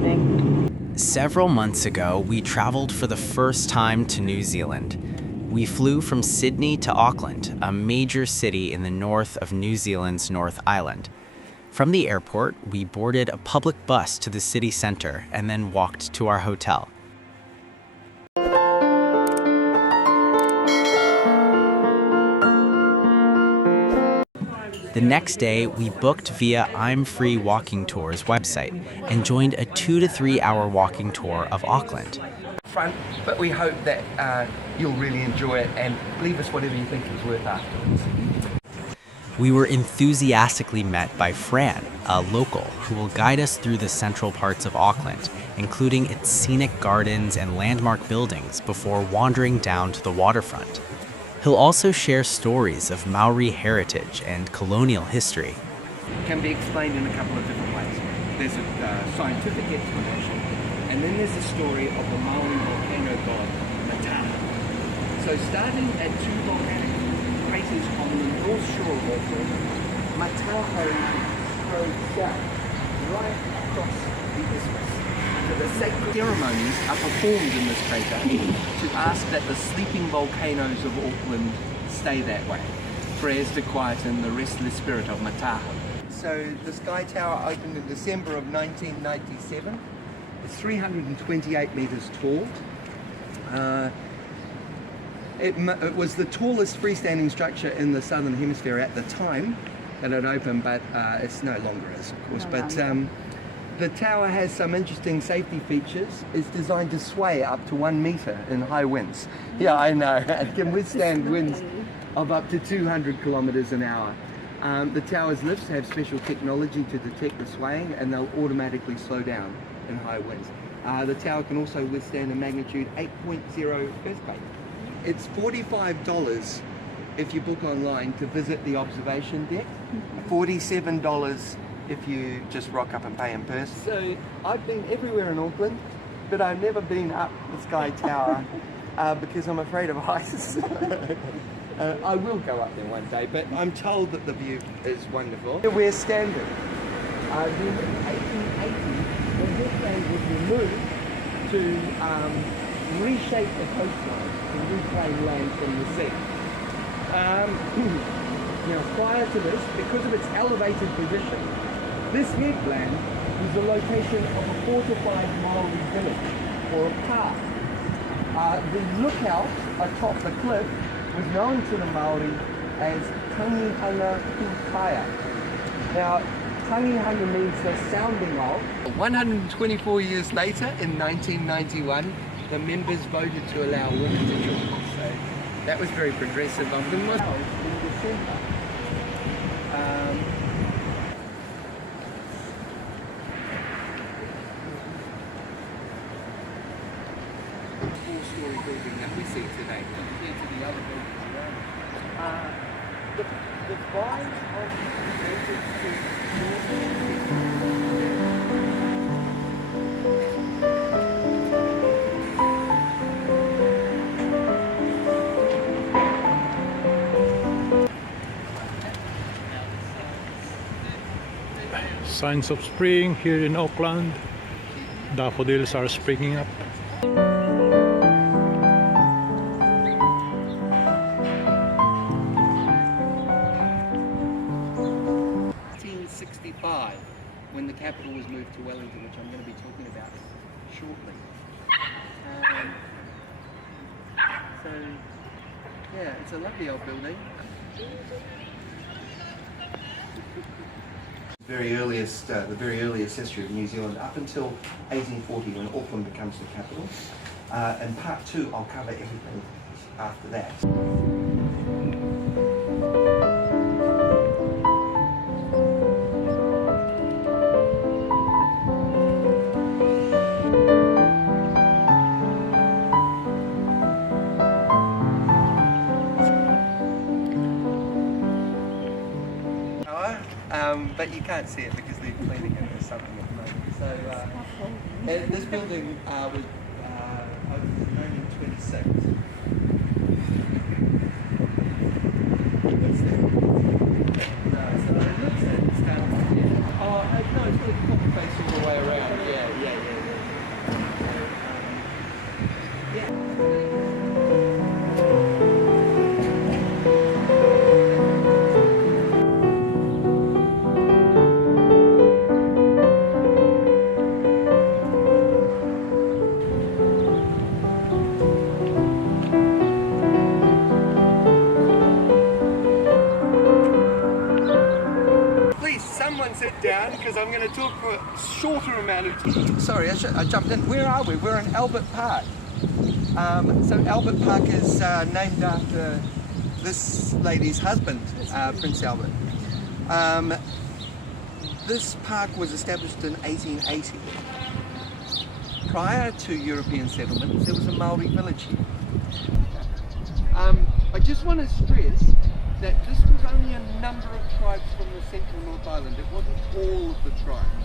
landing. Several months ago, we traveled for the first time to New Zealand. We flew from Sydney to Auckland, a major city in the north of New Zealand's North Island. From the airport, we boarded a public bus to the city centre and then walked to our hotel. The next day, we booked via I'm Free Walking Tours website and joined a 2 to 3 hour walking tour of Auckland. Front, but we hope that you'll really enjoy it and leave us whatever you think is worth afterwards. We were enthusiastically met by Fran, a local, who will guide us through the central parts of Auckland, including its scenic gardens and landmark buildings before wandering down to the waterfront. He'll also share stories of Maori heritage and colonial history. It can be explained in a couple of different ways. There's a scientific explanation, and then there's the story of the Maori volcano god, Mataha. So starting at two volcanic craters on the north shore of Auckland, Mataha goes down right across the isthmus. So the sacred ceremonies are performed in this crater to ask that the sleeping volcanoes of Auckland stay that way, prayers to quieten the restless spirit of Mataha. So the Sky Tower opened in December of 1997. It's 328 metres tall. It was the tallest freestanding structure in the Southern Hemisphere at the time that it opened, but it's no longer is, of course. But the tower has some interesting safety features. It's designed to sway up to 1 metre in high winds. Yeah, I know. It can withstand winds of up to 200 kilometres an hour. The tower's lifts have special technology to detect the swaying, and they'll automatically slow down in high winds. The tower can also withstand a magnitude 8.0 earthquake. It's $45 if you book online to visit the observation deck, $47 if you just rock up and pay in person. So I've been everywhere in Auckland, but I've never been up the Sky Tower because I'm afraid of heights. I will go up there one day, but I'm told that the view is wonderful. We're standing. In 1880, the headland was removed to reshape the coastline and reclaim land from the sea. Now, prior to this, because of its elevated position, this headland was the location of a fortified Maori village, or a pa. The lookout atop the cliff was known to the Maori as Tangihanga Kūkaia. Now, Tangihanga means the sounding of. 124 years later, in 1991, the members voted to allow women to join. So that was very progressive of them. In December. Four-story building that we see today compared to the other buildings around it. The vibes of Signs of spring here in Auckland. Daffodils are springing up. 1965, when the capital was moved to Wellington, which I'm going to be talking about shortly. So, yeah, it's a lovely old building. The very earliest history of New Zealand up until 1840, when Auckland becomes the capital. In part 2, I'll cover everything after that. But you can't see it because they're cleaning it or something at the moment. So this building was opened in 1926. What's that? So it looks at it down here. Oh, no, it's got a copper face all the way around. Yeah. everyone sit down because I'm going to talk for a shorter amount of time. Sorry, I jumped in. Where are we? We're in Albert Park. So Albert Park is named after this lady's husband, Prince Albert. This park was established in 1880. Prior to European settlement, there was a Maori village here. I just want to stress that this was only a number of tribes from the central North Island. It wasn't all of the tribes,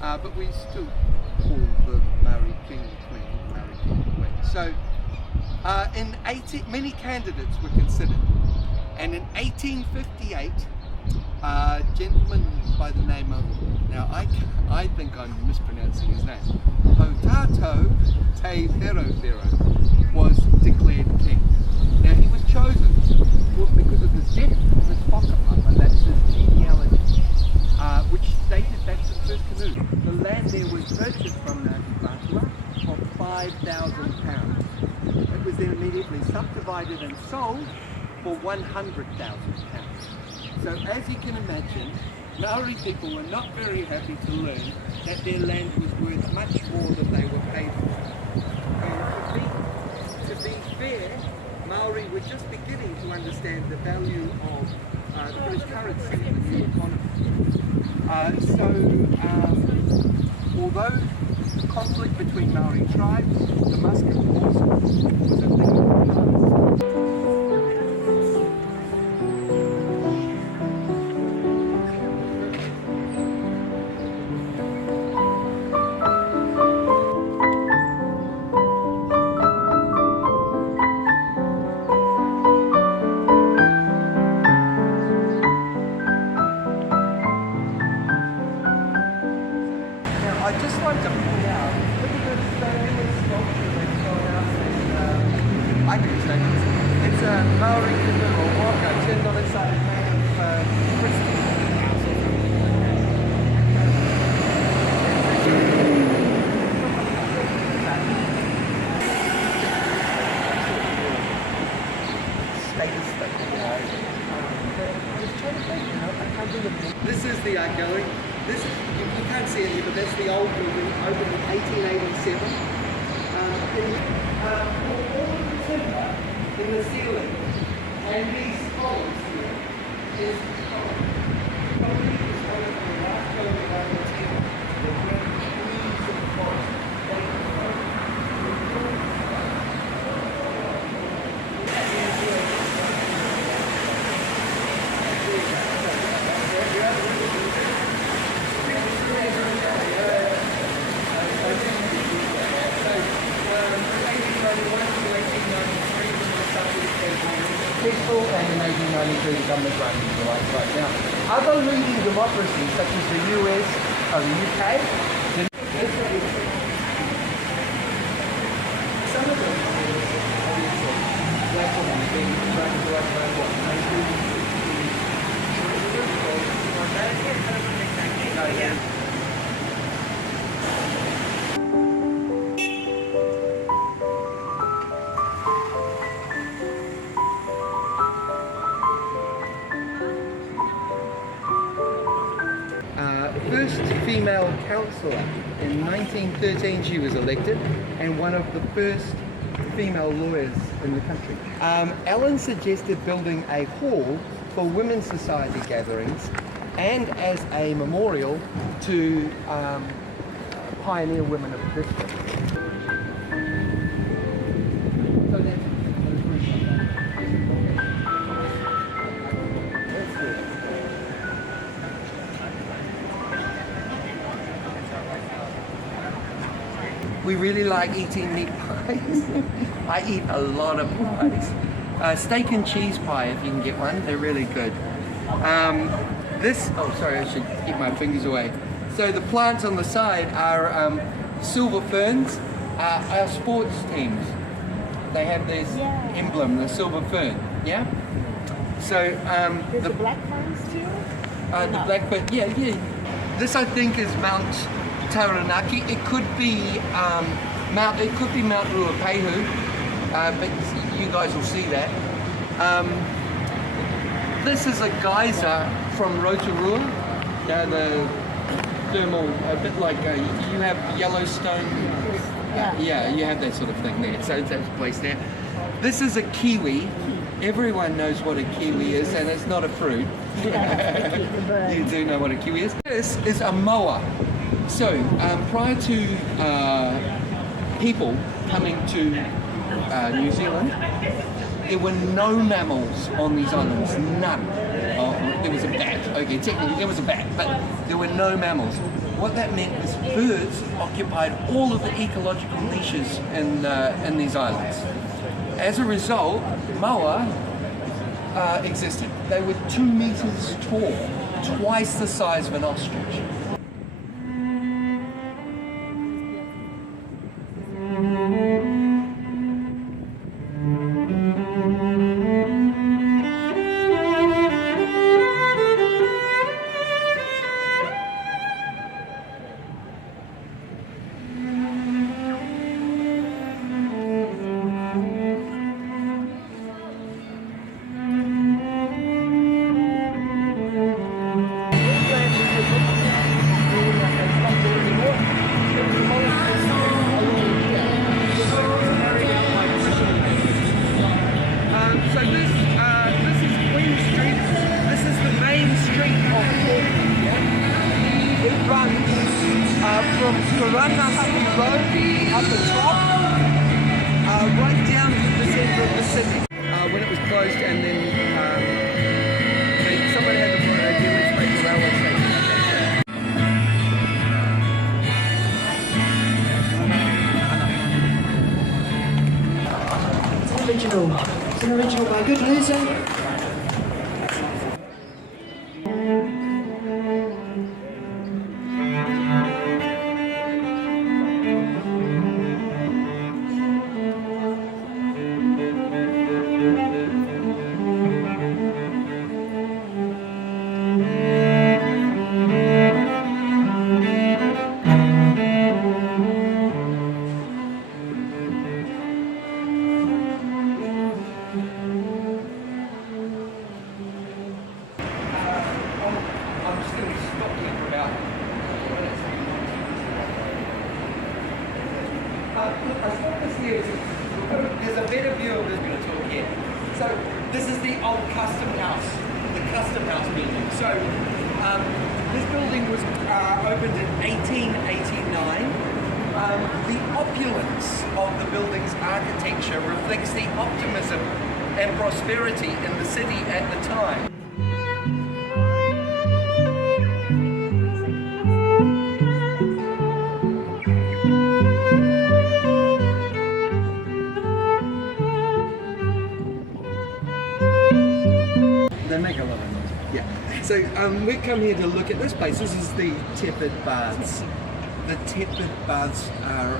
but we still call the Maori king and queen Maori king and queen. So many candidates were considered, and in 1858 a gentleman by the name of, now I think I'm mispronouncing his name, Hotato Te Wherowhero was declared king. Now he was chosen because of his death of his whakapapa, that's his genealogy, which dated back to the first canoe. The land there was purchased from Ngāti Whātua for £5,000. It was then immediately subdivided and sold for £100,000. So as you can imagine, Maori people were not very happy to learn that their land was worth much more than they were paid for. And to be fair, Maori were just beginning to understand the value of the British currency in the new economy. Although conflict between Maori tribes, the musket wars was a thing of the past. I'd just like to point out, look at this famous sculpture that's gone out in, I can say it's a Maori canoe or waka turned on its side of Christie. This is the art gallery. This, you can't see it here, but that's the old building, opened in 1887. All of the timber in the ceiling and these columns here is probably one of the last buildings on the table. The great trees of the forest. Peaceful and in 1893 the government running the right now. Other leading democracies such as the US or the UK, some of them obviously black women being running the right by what? First female councillor in 1913 she was elected, and one of the first female lawyers in the country. Ellen suggested building a hall for women's society gatherings and as a memorial to pioneer women of the district. We really like eating meat pies. I eat a lot of pies. Steak and cheese pie, if you can get one, they're really good. Oh sorry, I should keep my fingers away. So the plants on the side are silver ferns, our sports teams. They have this emblem, the silver fern, yeah? So There's the black ferns too? the black fern, yeah. This I think is Mount Taranaki. It could be Mount Ruapehu, but you guys will see that. This is a geyser from Rotorua. the thermal, a bit like you have Yellowstone. Yeah, you have that sort of thing there. So that's placed there. This is a kiwi. Everyone knows what a kiwi is, and it's not a fruit. You do know what a kiwi is. This is a moa. So prior to people coming to New Zealand, there were no mammals on these islands, none. Oh, there was a bat, okay, technically there was a bat, but there were no mammals. What that meant was birds occupied all of the ecological niches in these islands. As a result, moa existed. They were 2 meters tall, twice the size of an ostrich. Up the top, right down to the centre of the city. When it was closed, and then someone had the idea, let's make a railway station. It's an original by Good Loser. There's a better view of this. We're going to talk here. So this is the old custom house, the custom house building. So this building was opened in 1889. The opulence of the building's architecture reflects the optimism and prosperity in the city at the time. They make a lot of noise. Yeah. So we come here to look at this place. This is the Tepid Baths. The Tepid Baths are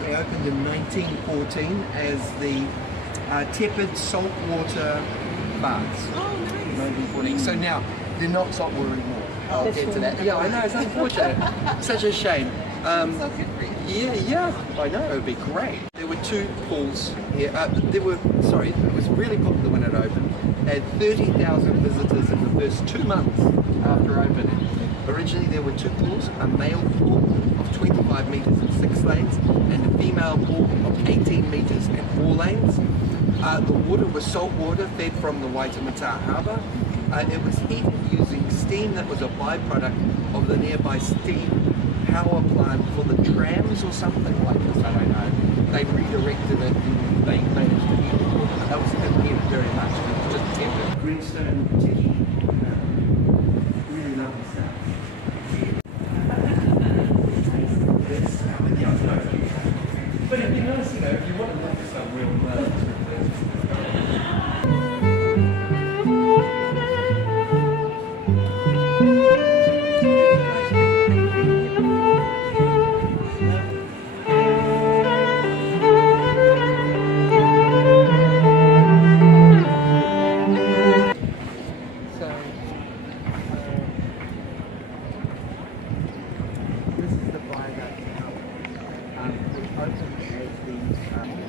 they opened in 1914 as the Tepid Saltwater Baths. Oh, nice. 1914. So now they're not saltwater anymore. I'll get to that. Yeah, I know. It's unfortunate. Such a shame. Yeah, I know. It would be great. There were 2 pools here. It was really popular when it opened. Had 30,000 visitors in the first 2 months after opening. Originally there were 2 pools, a male pool of 25 metres and 6 lanes, and a female pool of 18 metres and 4 lanes. The water was salt water fed from the Viaduct Harbour. It was heated using steam that was a byproduct of the nearby steam power plant for the trams or something like this, I don't know. They redirected it and they managed to heat it. That was heated very much. It was just tempered. Greenstone tiki. Really lovely stuff. But if you notice, if you want to look at some real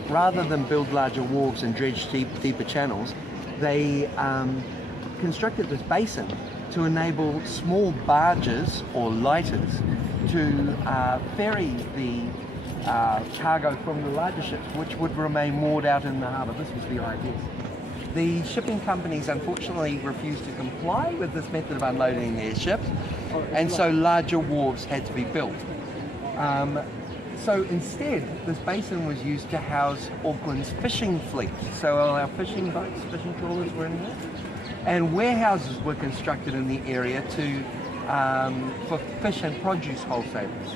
rather than build larger wharves and dredge deeper channels, they constructed this basin to enable small barges or lighters to ferry the cargo from the larger ships, which would remain moored out in the harbour. This was the idea. The shipping companies unfortunately refused to comply with this method of unloading their ships, and so larger wharves had to be built. So instead, this basin was used to house Auckland's fishing fleet. So all our fishing boats, fishing trawlers were in there, and warehouses were constructed in the area for fish and produce wholesalers.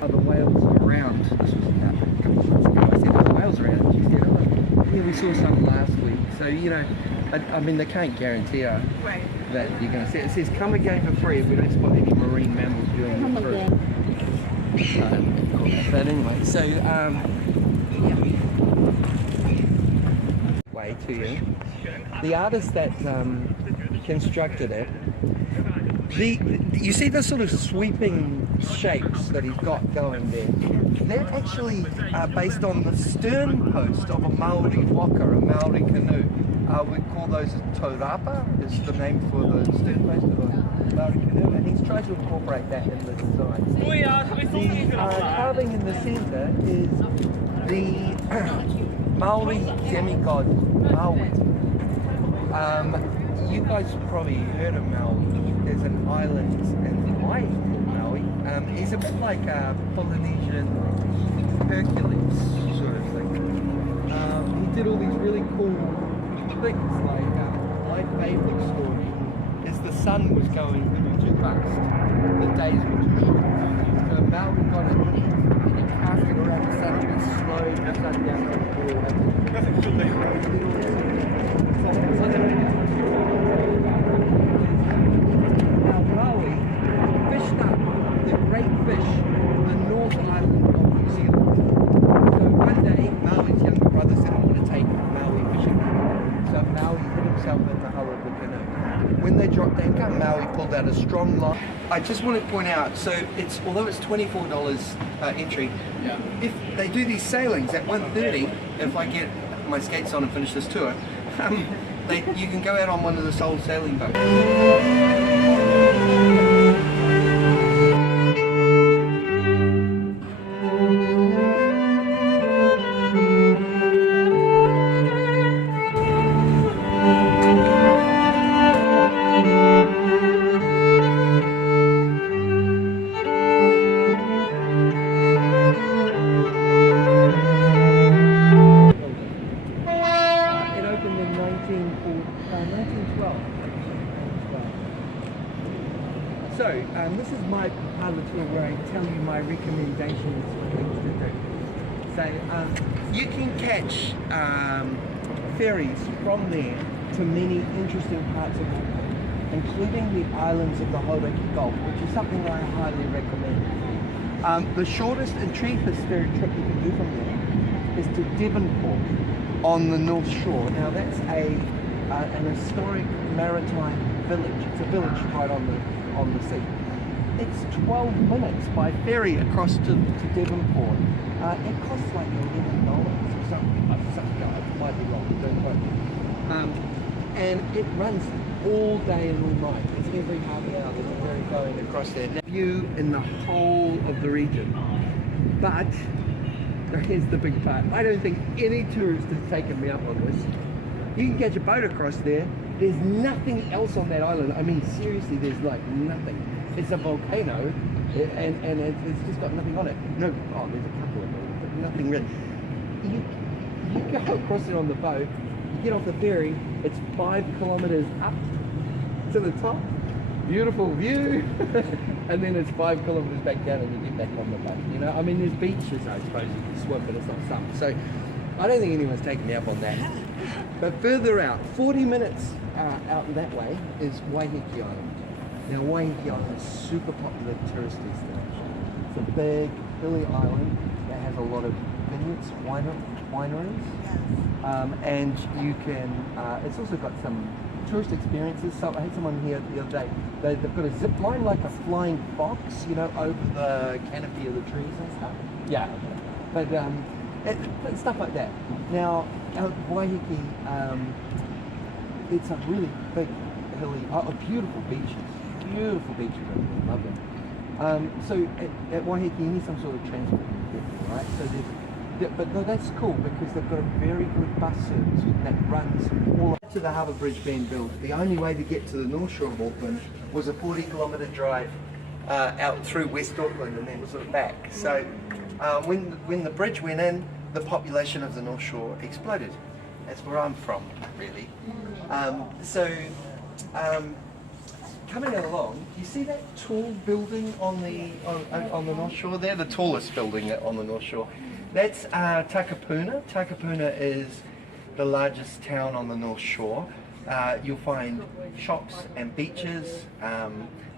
The whales around. This was about a couple of months ago. I said the whales around. She said, "Oh, yeah, we saw some last week." So you know, I mean, they can't guarantee that you're going to see it. It says, "Come again for free if we don't spot any marine mammals during the cruise." But anyway, so yeah. Way to you. The artist that constructed it. You see the sort of sweeping shapes that he's got going there? They're actually based on the stern post of a Maori waka, a Maori canoe. We call those taurapa, is the name for the stern post of a Maori canoe, and he's tried to incorporate that in the design. The carving in the centre is the Maori demigod Maui. You guys have probably heard of Maui. There's an island in Hawaii called Maui. He's a bit like a Polynesian Hercules sort of thing. He did all these really cool things, like my favourite story is the sun was going too fast. The days were too short. So Maui got it and he cast it around the sun and slowed the sun down to the Now Maui fished up the great fish, the North Island of New Zealand. So one day Maui's younger brother said, "I want to take Maui fishing." So Maui hid himself in the hull of the canoe. When they dropped anchor, Maui pulled out a strong line. I just want to point out, so although it's $24 entry, if they do these sailings at 1:30, if I get my skates on and finish this tour, you can go out on one of the soul sailing boats. So, this is my part of the tour where I tell you my recommendations for things to do. So, you can catch ferries from there to many interesting parts of Auckland, including the islands of the Hauraki Gulf, which is something that I highly recommend. The shortest and cheapest ferry trip you can do from there is to Devonport on the North Shore. Now that's an historic maritime village. It's a village right on the sea. It's 12 minutes by ferry across to Devonport. It costs like $11 or something. It might be wrong, don't quote. And it runs all day and all night. It's every half an hour there's a ferry going across there. View in the whole of the region. But here's the big part. I don't think any tourist has taken me up on this. You can catch a boat across there. There's nothing else on that island. I mean, seriously, there's like nothing. It's a volcano, and it's just got nothing on it. No, there's a couple of them, but nothing really. You go across it on the boat, you get off the ferry, it's 5 kilometers up to the top, beautiful view, and then it's 5 kilometers back down and you get back on the boat. You know, I mean, there's beaches, I suppose you can swim, but it's not summer. So I don't think anyone's taken me up on that. But further out, 40 minutes out that way, is Waiheke Island. Now Waiheke Island is super popular tourist destination. It's a big, hilly island that has a lot of vineyards, wineries, and you can, it's also got some tourist experiences. So I had someone here the other day, they've got a zip line like a flying fox, you know, over the canopy of the trees and stuff. Yeah, but stuff like that. Now, Waiheke, it's a really big hilly, beautiful beaches. Beautiful beaches over there, love them. So at Waiheke you need some sort of transport to get there, right? So but no, that's cool because they've got a very good bus service that runs all up to the harbour bridge being built. The only way to get to the North Shore of Auckland was a 40-kilometre drive out through West Auckland and then sort of back. So when the bridge went in, the population of the North Shore exploded. That's where I'm from, really. Coming along, you see that tall building on the North Shore there? The tallest building on the North Shore. That's Takapuna. Takapuna is the largest town on the North Shore. You'll find shops and beaches,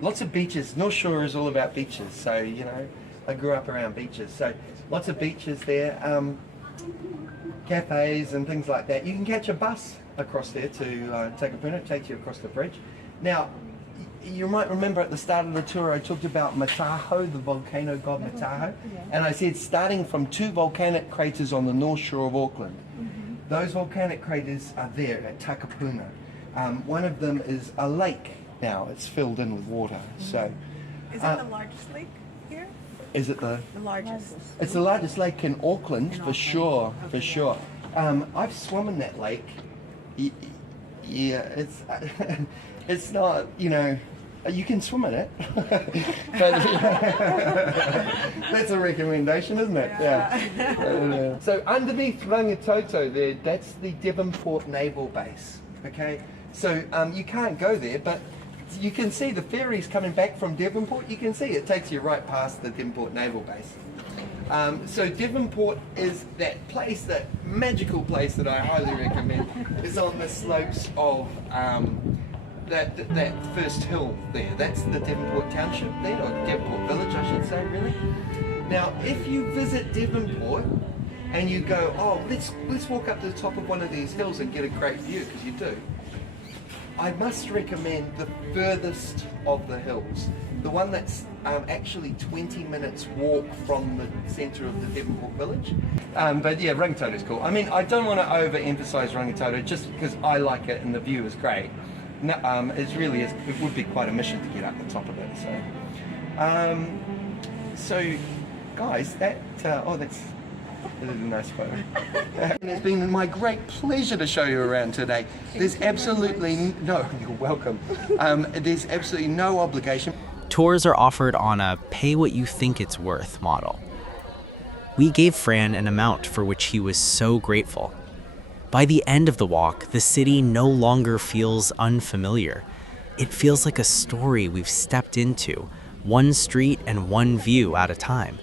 lots of beaches. North Shore is all about beaches, so you know, I grew up around beaches, so lots of beaches there, cafes and things like that. You can catch a bus across there to Takapuna, it takes you across the bridge. Now, you might remember at the start of the tour I talked about Mataho, the volcano god Mataho, and I said starting from 2 volcanic craters on the North Shore of Auckland. Those volcanic craters are there at Takapuna. One of them is a lake now, it's filled in with water. So, is it the largest lake here? Is it the largest? It's the largest lake in Auckland, for sure, for sure. I've swum in that lake. Yeah, it's it's not, you know, you can swim in it. But that's a recommendation, isn't it? Yeah. So underneath Rangitoto there, that's the Devonport Naval Base. Okay, so you can't go there, but you can see the ferries coming back from Devonport. You can see it takes you right past the Devonport Naval Base. So Devonport is that place, that magical place that I highly recommend. It's on the slopes of that first hill there. That's the Devonport Township there, or Devonport Village I should say, really. Now if you visit Devonport and you go, oh, let's walk up to the top of one of these hills and get a great view, because you do, I must recommend the furthest of the hills, the one that's actually 20 minutes walk from the centre of the Devonport village. But yeah, Rangitoto is cool. I mean, I don't want to overemphasise Rangitoto just because I like it and the view is great. No, it would be quite a mission to get up the top of it. So guys, that's a nice photo. And it's been my great pleasure to show you around today. There's absolutely no, you're welcome. There's absolutely no obligation. Tours are offered on a pay what you think it's worth model. We gave Fran an amount for which he was so grateful. By the end of the walk, the city no longer feels unfamiliar. It feels like a story we've stepped into, one street and one view at a time.